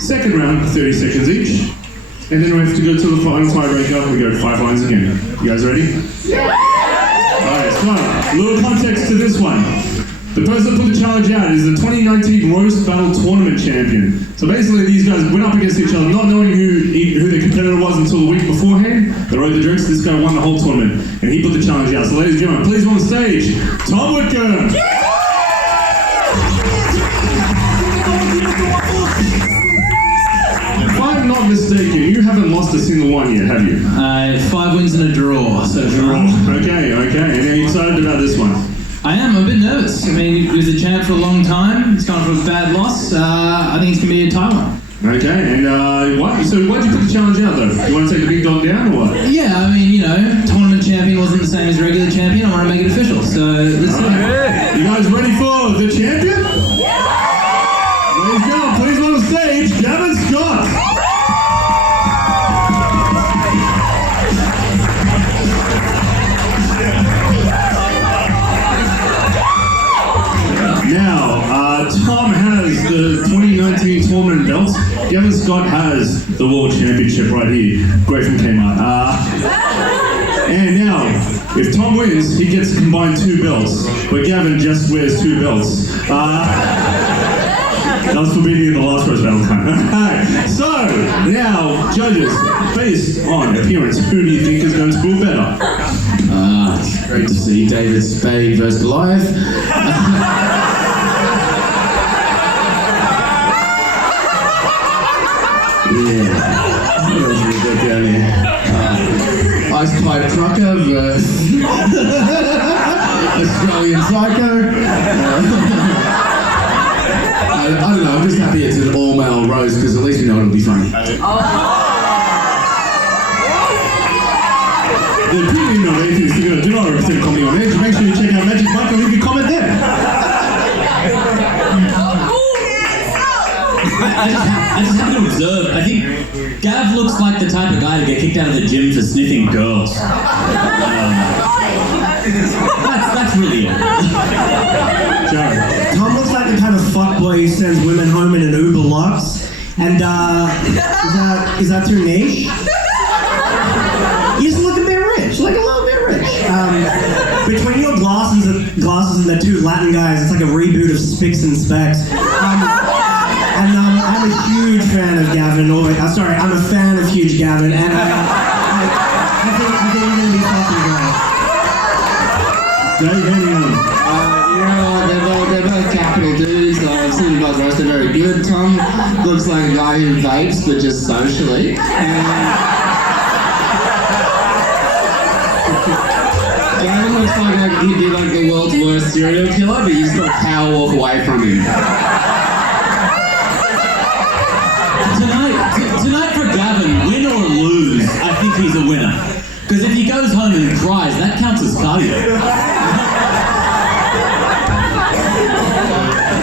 Second round, 30 seconds each. And then we have to go to the final tiebreaker. We go 5 lines again. You guys ready? Yeah! Alright, so a little context to this one. The person that put the challenge out is the 2019 Roast Battle Tournament champion. So basically these guys went up against each other, not knowing who their competitor was until the week beforehand. They wrote the drinks, this guy won the whole tournament. And he put the challenge out. So ladies and gentlemen, please on the stage, Tom Witcombe! If I'm not mistaken, you haven't lost a single one yet, have you? 5 wins and a draw, so draw. Okay. And are you excited about this one? I am, I'm a bit nervous. I mean, he was a champ for a long time. He's gone for a bad loss. I think it's going to be a tight one. Okay, and why'd you put the challenge out though? You want to take the big dog down or what? Yeah, I mean, you know, tournament champion wasn't the same as regular champion. I want to make it official, so let's see. Right. You guys ready for the champion? Yeah! Ladies and gentlemen, please on the stage, Gavin Scott! Now, Tom has the 2019 tournament belt. Gavin Scott has the World Championship right here. Great from Kmart. And now, if Tom wins, he gets to combine 2 belts, but Gavin just wears 2 belts. That was for beating in the last roast battle time. So, now, judges, based on appearance, who do you think is going to do better? It's great to see David Spade versus Goliath. Ice Pipe Trucker versus Australian Psycho. I don't know, I'm just happy it's an all-male roast because at least we know it'll be funny. The opinion of atheists is going to do not represent comedy on edge. Make sure you check out Magic Mike and leave your comment there. I just have to observe, I think Gav looks like the type of guy to get kicked out of the gym for sniffing girls. That's really it. Tom looks like the kind of fuckboy who sends women home in an Uber Lux. And is that too niche? You just look a bit rich, like a little bit rich. Between your glasses and the 2 Latin guys, it's like a reboot of Spicks and Specs. And I'm a huge fan of Gavin. I'm a fan of huge Gavin, and I think you're gonna be fucking great. They're both capital dudes. I've seen them both roast. They're very good. Tom looks like a guy who vapes, but just socially. Gavin looks like he'd be like the world's worst serial killer, but you just got to power walk away from him. Tonight for Gavin, win or lose, I think he's a winner. Because if he goes home and cries, that counts as cardio.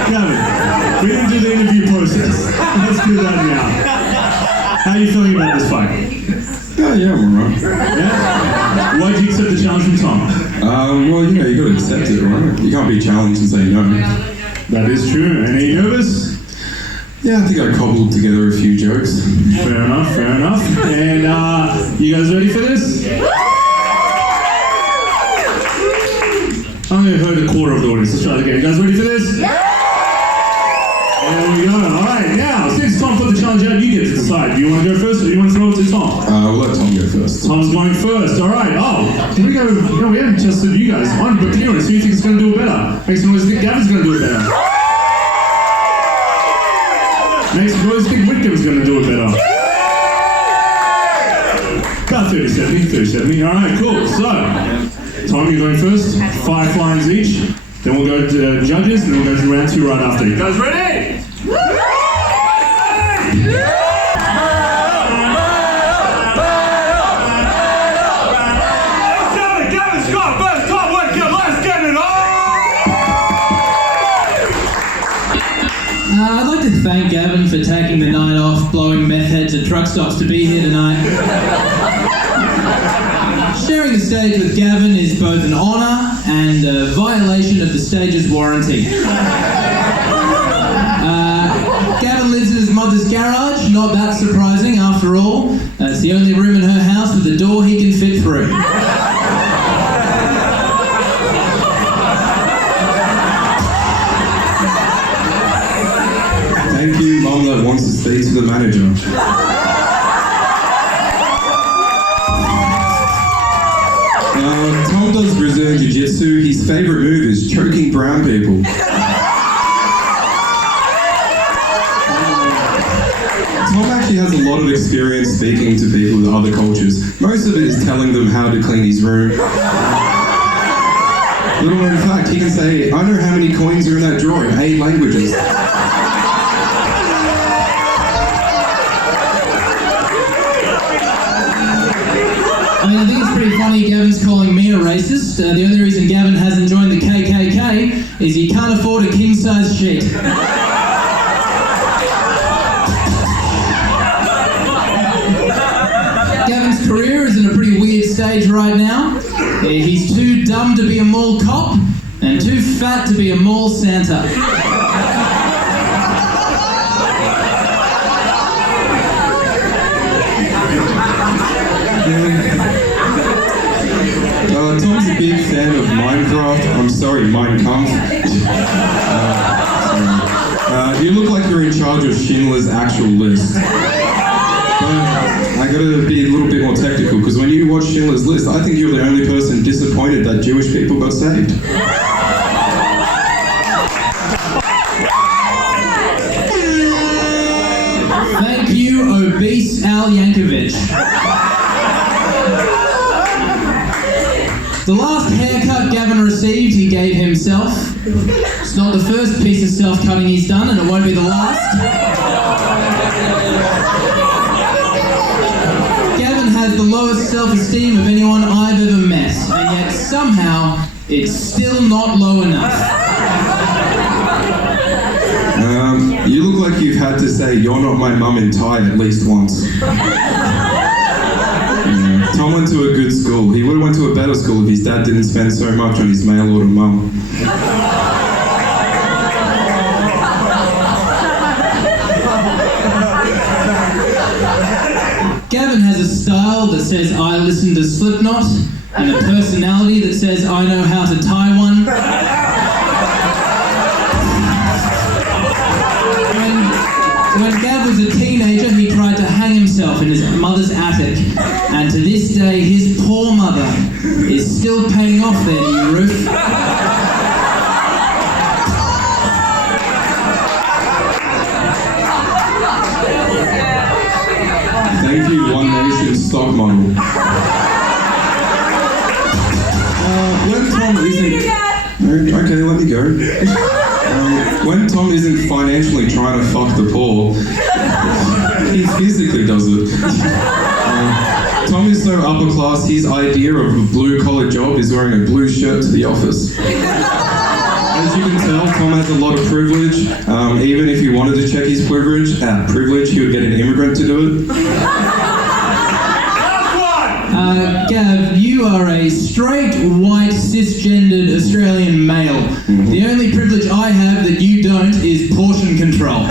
Gavin, we didn't do the interview process. Let's do that now. How are you feeling about this fight? Yeah, I'm alright. Yeah? Why did you accept the challenge from Tom? Well, you got to accept it, right? You can't be challenged and say no. That is true. And are you nervous? Yeah, I think I cobbled together a few jokes. Fair enough. And you guys ready for this? I only heard a quarter of the audience. Let's try it again. You guys ready for this? There we go. Alright, now, since Tom put the challenge out, you get to decide. Do you want to go first or do you want to throw it to Tom? We'll let Tom go first. Tom's going first. Alright. Can we go? No, we haven't tested you guys. On appearance, who do you think is going to do it better? Make some noise. Think Gavin's going to do it better. Make some noise. Think Witcombe's going to do it better. About 30-70. Alright, cool. So, Tom, you're going first. 5 lines each. Then we'll go to judges, and then we'll go to round 2 right after. You guys ready? Gavin Scott versus Tom Witcombe. Let's get it on! I'd like to thank Gavin for taking the night off, blowing meth heads at truck stops to be here tonight. Sharing the stage with Gavin is both an honour and a violation of the stage's warranty. Gavin lives in his mother's mother's garage. Not that surprising, after all. It's the only room in her house with a door he can fit through. Thank you, Mum that wants to speak to the manager. Tom does Brazilian Jiu-Jitsu. His favourite move is choking brown people. Tom actually has a lot of experience speaking to people with other cultures. Most of it is telling them how to clean his room. Little known fact, he can say, I know how many coins are in that drawer in 8 languages. I mean, I think it's pretty funny Gavin's calling me a racist. The only reason Gavin hasn't joined the KKK is he can't afford a king-size sheet. Gavin's career is in a pretty weird stage right now. He's too dumb to be a mall cop and too fat to be a mall Santa. Tom's a big fan of Minecraft. I'm sorry, Mein Kampf. You look like you're in charge of Schindler's actual list. But I gotta be a little bit more technical, because when you watch Schindler's List, I think you're the only person disappointed that Jewish people got saved. Thank you, obese Al Yankovic. The last haircut Gavin received, he gave himself. It's not the first piece of self-cutting he's done, and it won't be the last. Gavin has the lowest self-esteem of anyone I've ever met, and yet somehow it's still not low enough. You look like you've had to say, "You're not my mum" in Thai at least once. Tom went to a good school. He would have went to a better school if his dad didn't spend so much on his mail order mum. Gavin has a style that says I listen to Slipknot, and a personality that says I know how to tie one. When Gav was a teenager, he tried to hang himself in his mother's attic, and to this day, his poor mother is still paying off their new roof. Thank you, One Nation stock model. When Tom isn't... Okay, let me go. When Tom isn't financially trying to fuck the poor, he physically does it. Tom is so upper class, his idea of a blue-collar job is wearing a blue shirt to the office. As you can tell, Tom has a lot of privilege. Even if he wanted to check his privilege, he would get an immigrant to do it. Gav, you are a straight, white, cisgendered Australian male. Mm-hmm. The only privilege I have that you don't is portion control.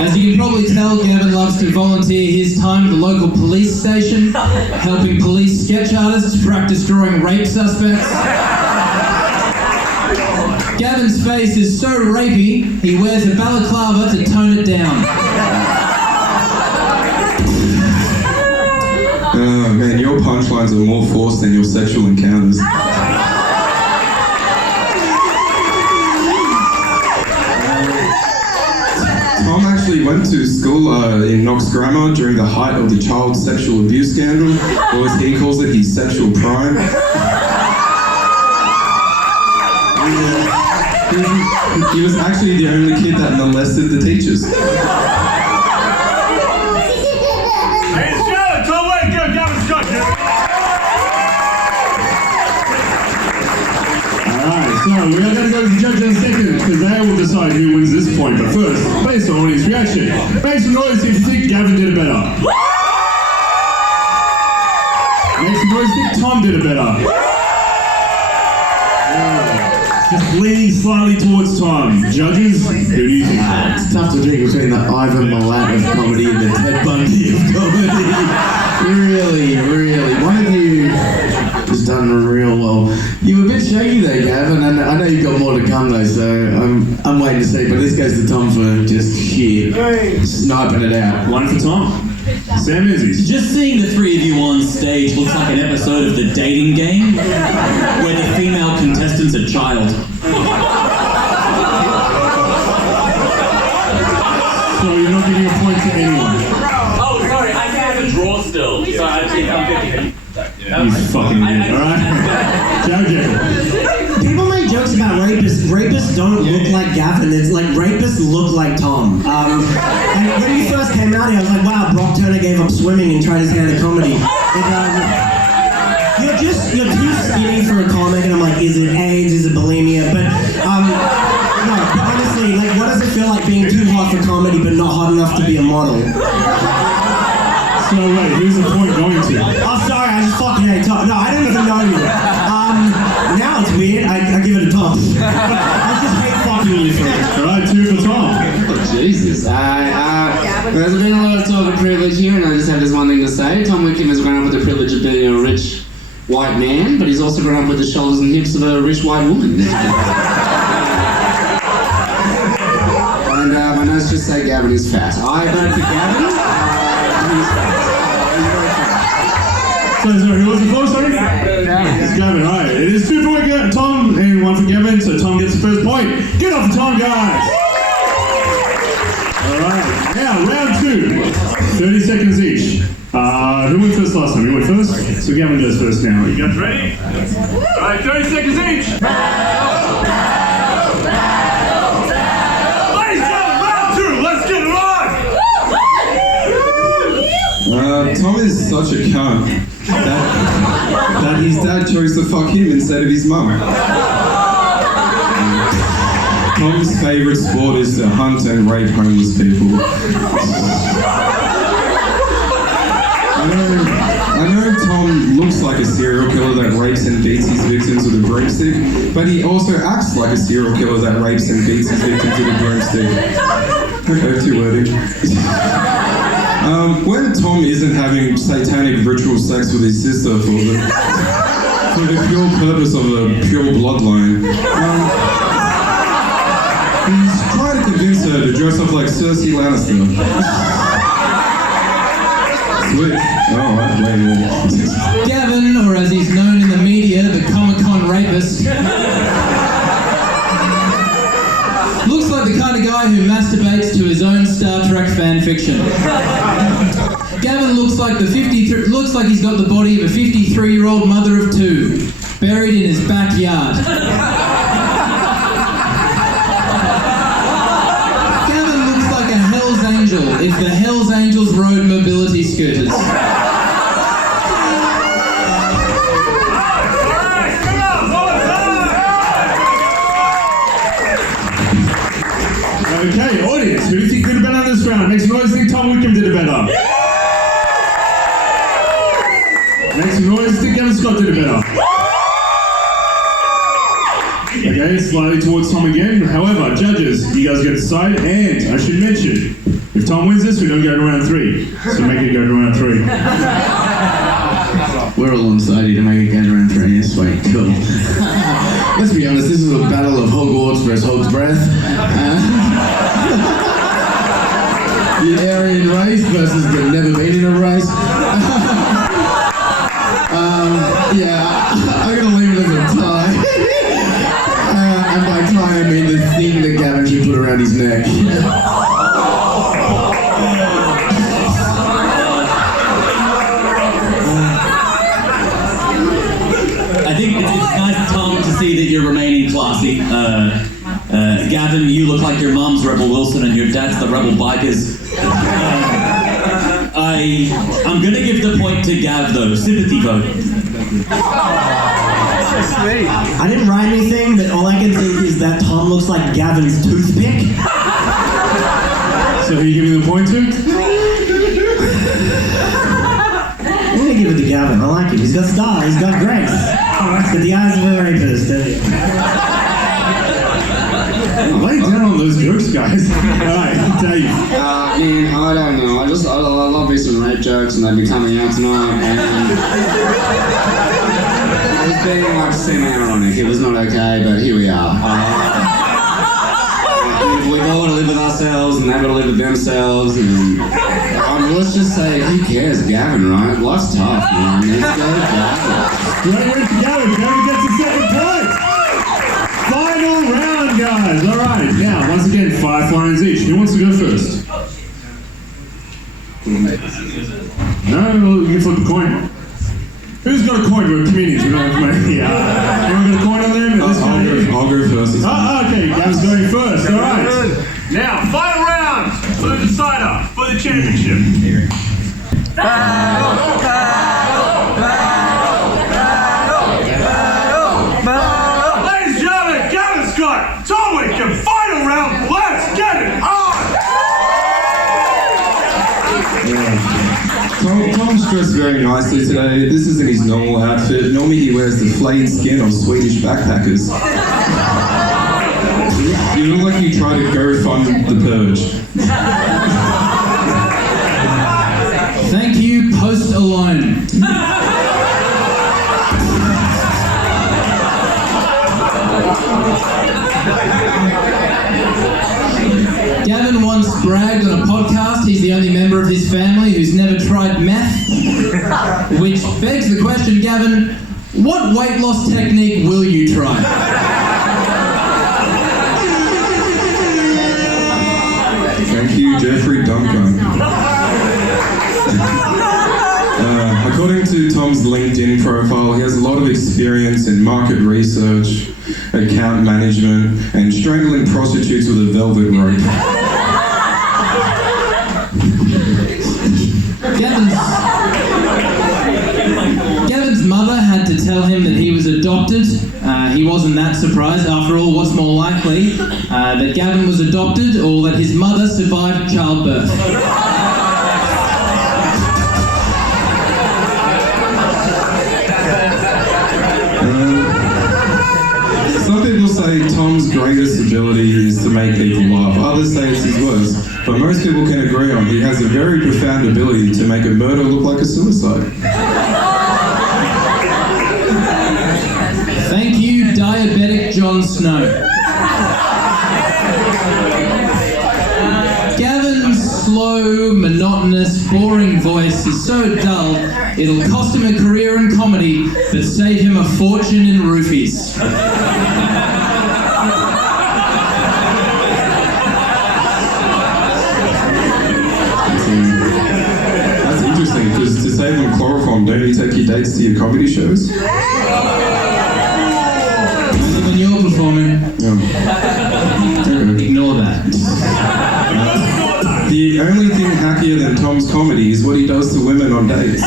As you can probably tell, Gavin loves to volunteer his time at the local police station, helping police sketch artists practice drawing rape suspects. Gavin's face is so rapey, he wears a balaclava to tone it down. Oh man, your punchlines are more forced than your sexual encounters. Tom actually went to school in Knox Grammar during the height of the child sexual abuse scandal, or as he calls it, his sexual prime. He was actually the only kid that molested the teachers. Alright, so we are going to go to the judge in a second, because they will decide who wins this point. But first, based on audience reaction, make some noise if you think Gavin did it better. Make some noise if you think Tom did it better. Just leaning slightly towards Tom. Judges, who do you think? It's tough to pick between the Ivan Milat of comedy and the Ted Bundy of comedy. Really. One of you has done real well. You were a bit shaky there, Gavin, and I know you've got more to come though, so I'm waiting to see. But this goes to Tom for just sheer sniping it out. One for Tom. Sam Izzy's. Just seeing the three of you on stage looks like an episode of The Dating Game, where the female contestant's a child. So you're not giving a point to anyone. Oh, sorry, I have a draw still, so I'm 50-50. You fucking idiot, alright? Jojo. People make jokes about rapists. Rapists don't look like Gavin. It's like rapists look like Tom. And when you first came out here, I was like, wow, Brock Turner gave up swimming and tried his hand at comedy. You're too skinny for a comic, and I'm like, is it AIDS? Is it bulimia? But no, but honestly, like, what does it feel like being too hot for comedy but not hot enough to be a model? So wait, who's the point going to? Oh, sorry, I just fucking hate Tom. No, I don't even know you. Now it's weird. I give it a Tom. I just hate fucking you for it. Alright, 2 for Tom. Oh, Jesus. There's been a lot of talk of privilege here, and I just have this one thing to say. Tom Witcombe has grown up with the privilege of being a rich white man, but he's also grown up with the shoulders and hips of a rich white woman. And my notes just say Gavin is fat. I vote for Gavin. He's fat. So who was the floor, sorry? It's Gavin, alright. It is 2 for Tom and 1 for Gavin, so Tom gets the first point. Get off the Tom, guys! Alright, now round 2. 30 seconds each. Who went first last time? You went first? So Gavin goes first now. You guys ready? Alright, 30 seconds each! Ladies and gentlemen, round 2, let's get it on! Tom is such a cunt that his dad chose to fuck him instead of his mum. Tom's favourite sport is to hunt and rape homeless people. I know Tom looks like a serial killer that rapes and beats his victims with a broomstick, but he also acts like a serial killer that rapes and beats his victims with a broomstick. Okay, too wordy. When Tom isn't having satanic ritual sex with his sister for the pure purpose of a pure bloodline, he's trying to convince her to dress up like Cersei Lannister. Sweet. Oh, wait a minute. Gavin, or as he's known in the media, the Comic-Con rapist, looks like the kind of guy who masturbates to his own Star Trek fan fiction. Gavin looks like he's got the body of a 53-year-old mother of 2, buried in his backyard. Gavin looks like a Hell's Angel if the Hell's Angels rode mobility scooters. Okay, audience, who do you think could have been on this round? Make some noise, think Tom Wickham did it better. Make some noise, think Gavin Scott did it better. Okay, slightly towards Tom again. However, judges, you guys get to decide, and I should mention, if Tom wins this, we don't go to round 3. So make it go to round 3. We're all excited to make it go to round 3. Yes, sweet, cool. Let's be honest, this is a battle of Hogwarts versus Hog's Breath. The Aryan race versus the never been in a race. I'm gonna leave it as a tie. And by tie I mean the thing that Gavin should put around his neck. I think it's nice, Tom, to see that you're remaining classy. Gavin, you look like your mom's Rebel Wilson and your dad's the Rebel Bikers. I'm gonna give the point to Gav though. Sympathy vote. I didn't write anything, but all I can think is that Tom looks like Gavin's toothpick. So who are you giving the point to? I'm gonna give it to Gavin. I like him. He's got style. He's got grace. He's got the eyes of a rapist. Dave. Man, I don't know. I love me some rape jokes, and they've been coming out tonight, and it was being like semi-ironic. It was not okay, but here we are. We've all got to live with ourselves, and they've got to live with themselves, and let's just say, who cares, Gavin, right? Life's tough, man. Let's go, Gavin. Great work to Gavin. Gavin gets the second point. Final round, guys. All right. Now, once again, 5 lines each. Who wants to go first? No, you can flip a coin. Who's got a coin? We're comedians. We don't have money. Anyone got a coin on there? I'll go first. Oh, okay. Gavin's going first. All right. Now, final round for the decider for the championship. Ladies and gentlemen, Gavin Scott, Tom Witcombe, final round. Let's get it on! Tom's dressed very nicely today. This isn't his normal outfit. Normally he wears the flayed skin of Swedish backpackers. You look like you tried to go fund the purge. Thank you, Post Alone. Gavin once bragged on a podcast he's the only member of his family who's never tried meth. Which begs the question, Gavin, what weight loss technique will you try? Thank you, Jeffrey Duncan. According to Tom's LinkedIn profile, he has a lot of experience in market research, account management, and strangling prostitutes with a velvet rope. Gavin's mother had to tell him that he was adopted. He wasn't that surprised. After all, what's more likely, that Gavin was adopted or that his mother survived childbirth? Some people say Tom's greatest ability is to make people laugh. Others say it's his worst. But most people can agree on he has a very profound ability to make a murder look like a suicide. Thank you, diabetic Jon Snow. Gavin's slow, monotonous, boring voice is so dull, it'll cost him a career in comedy, but save him a fortune in roofies. That's interesting, because to save him chloroform, don't you take your dates to your comedy shows? Only when you're performing. Ignore that. The only thing hackier than Tom's comedy is what he does to women on dates.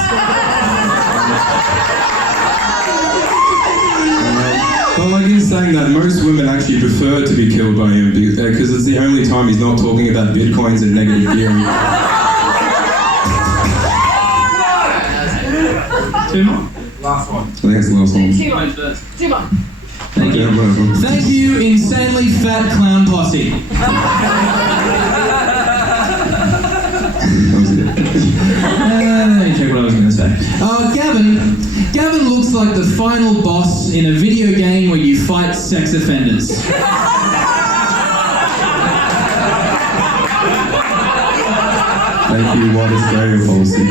But like he's saying that most women actually prefer to be killed by him because it's the only time he's not talking about bitcoins and negative gearing. 2 more? I think it's the last one. 2 more. Thank you. Thank you, insanely fat clown posse. Let me check what I was going to say. Gavin looks like the final boss in a video game where you fight sex offenders. Thank you, White Australia policy.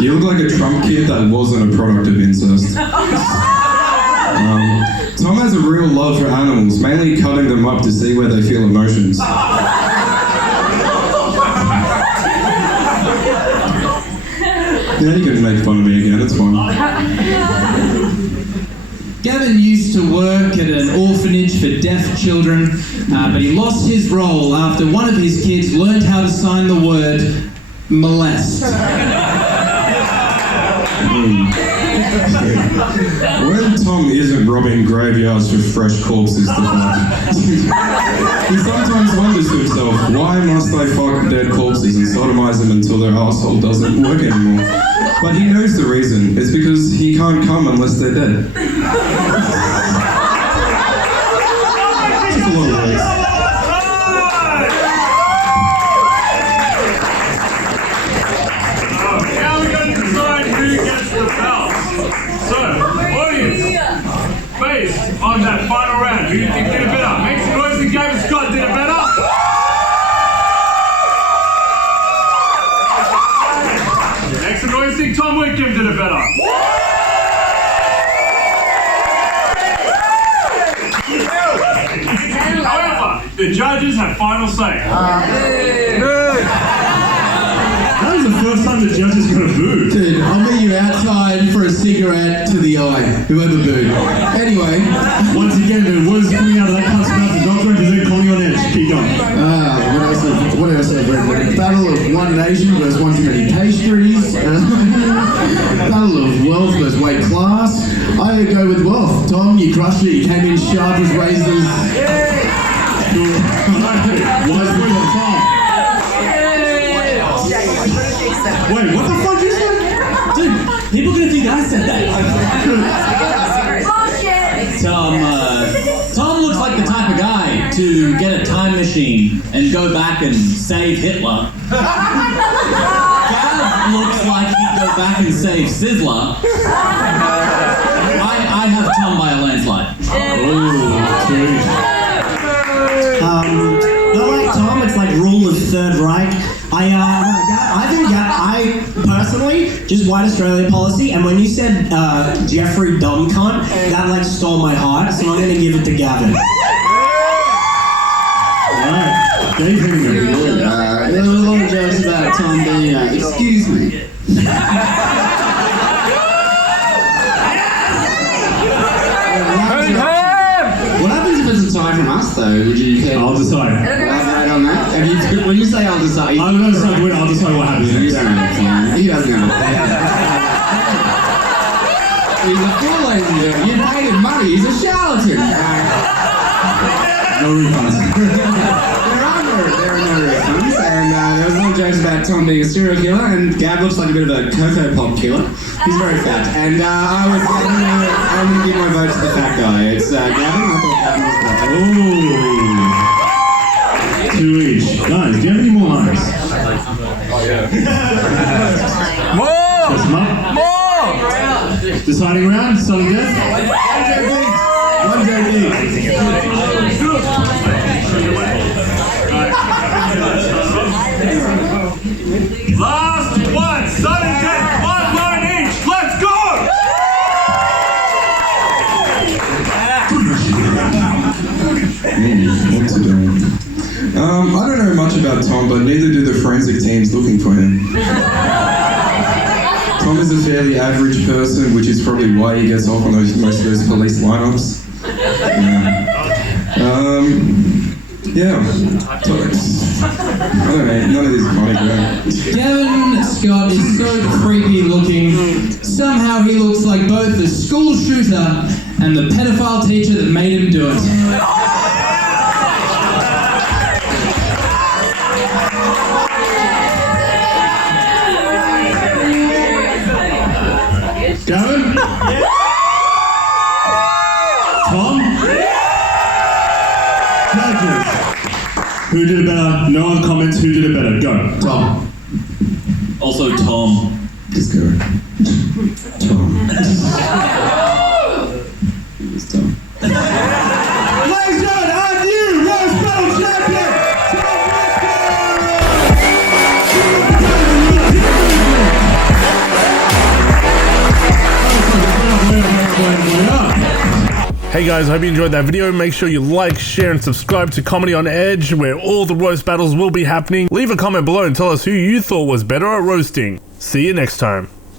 You look like a Trump kid that wasn't a product of incest. Tom has a real love for animals, mainly cutting them up to see where they feel emotions. Yeah, you can make fun of me again, it's fine. Gavin used to work at an orphanage for deaf children, but he lost his role after one of his kids learned how to sign the word molest. When Tom isn't robbing graveyards for fresh corpses to fuck, he sometimes wonders to himself, why must I fuck dead corpses and sodomize them until their asshole doesn't work anymore? But he knows the reason. It's because he can't come unless they're dead. on that final round. Who do you think did it better? Make some noise and Gavin Scott did it better. Make some noise and Tom Witcombe did it better. However, the judges have final say. That was the first time the judges got a boo. Dude, I'll meet you outside for a cigarette to the eye, whoever booed. Anyway. Once again, the words coming out of that cunt's mouth is not going to present calling on edge. Keep going. What else have I read? Battle of one nation versus one too many pastries. Battle of wealth versus weight class. I would go with wealth. Tom, you crushed it. You came in sharp as razors. Wise point on Tom. Wait, what the fuck is that? Dude, people are gonna think I said that. Tom looks like the type of guy to get a time machine and go back and save Hitler. Gav looks like he'd go back and save Sizzler. I have Tom by a landslide. Not like Tom, it's like rule of Third Reich. I personally, just white Australia policy, and when you said Jeffrey Dumb Cunt, that like stole my heart, so I'm gonna give it to Gavin. Alright, David, There were a lot of jokes about Tom being, excuse me. What happens if it's a tie from us, though? Would you care? I'll decide. Elaborate on that? When you say I'll decide, I'm going to decide when I'll decide what happens. he doesn't have a plan. He doesn't have a plan. He's a fool, ladies and gentlemen. You paid him money. He's a charlatan. No refunds. There are no refunds. And there was a lot of jokes about Tom being a serial killer, and Gab looks like a bit of a Cocoa Pop killer. He's very fat. And I'm going to give my vote to the fat guy. It's Gavin. I thought Gavin was better. Ooh. 2 each. Guys, do you have any more lines? More! Just them up. More! Deciding round? Sudden death? One JB. Last one! Sudden death! 1 line each! Let's go! What to do? I don't know much about Tom, but neither do the forensic teams looking for him. Tom is a fairly average person, which is probably why he gets off on most of those police lineups. Yeah. I don't know, none of these are funny, right? Gavin Scott is so creepy looking. Somehow he looks like both the school shooter and the pedophile teacher that made him do it. Gavin? Tom? Judges. Who did it better? No other comments. Who did it better? Go. Tom. Also Tom. Just go. Tom. It's Tom. Ladies and gentlemen, our new Roast Battle Champion, Tom Witcombe! Hey guys, hope you enjoyed that video. Make sure you like, share and subscribe to Comedy on Edge, where all the roast battles will be happening. Leave a comment below and tell us who you thought was better at roasting. See you next time.